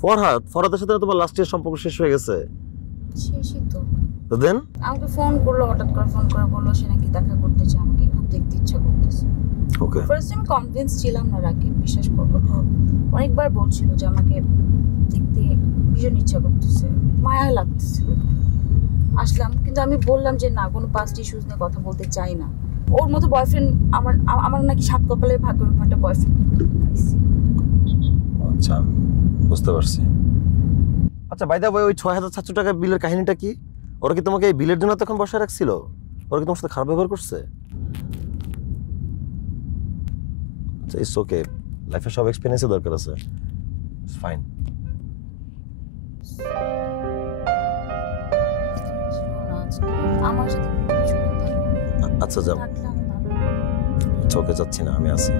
ফরহাদের সাথে তোমার last year সম্পর্ক শেষ হয়ে গেছে? শেষই তো। তো দেন আমাকে ফোন করলো, হঠাৎ করে ফোন করে বললো সে নাকি দেখা করতে চায়, আমাকে খুব দেখতে ইচ্ছা করতেছে। ওকে। ফার্স্ট টাইম কনভিন্স ছিলাম না রাকিব, বিশ্বাস করবো তো। অনেকবার বলছিল যে আমাকে দেখতে ভীষণ ইচ্ছা করতেছে, মায়া লাগতেছিল। আসলাম, কিন্তু আমি বললাম যে না, কোনো পাস্ট ইস্যুস নিয়ে কথা বলতে চাই না। ওর মতো বয়ফ্রেন্ড আমার নাকি সাত কপালের ভাগ্য, এরকম একটা বয়ফ্রেন্ড পাইছি। আচ্ছা, বুঝতে পারছি। আচ্ছা, বাই দ্য ওয়ে, ওই ৬,৭০০ টাকা বিলের কাহিনীটা কি? ওরা কি তোমাকে এই বিলের জন্য তখন বসায় রাখছিল? ওরা কি তোমার সাথে খারাপ ব্যবহার করছে? আচ্ছা, ইটস ওকে, লাইফে সব এক্সপেরিয়েন্সের দরকার আছে, ইটস ফাইন। আমার সাথে কিছুক্ষণ থাকো। আচ্ছা যাও, থাকলে আমি ভালো। চোখে যাচ্ছি না, আমি আছি।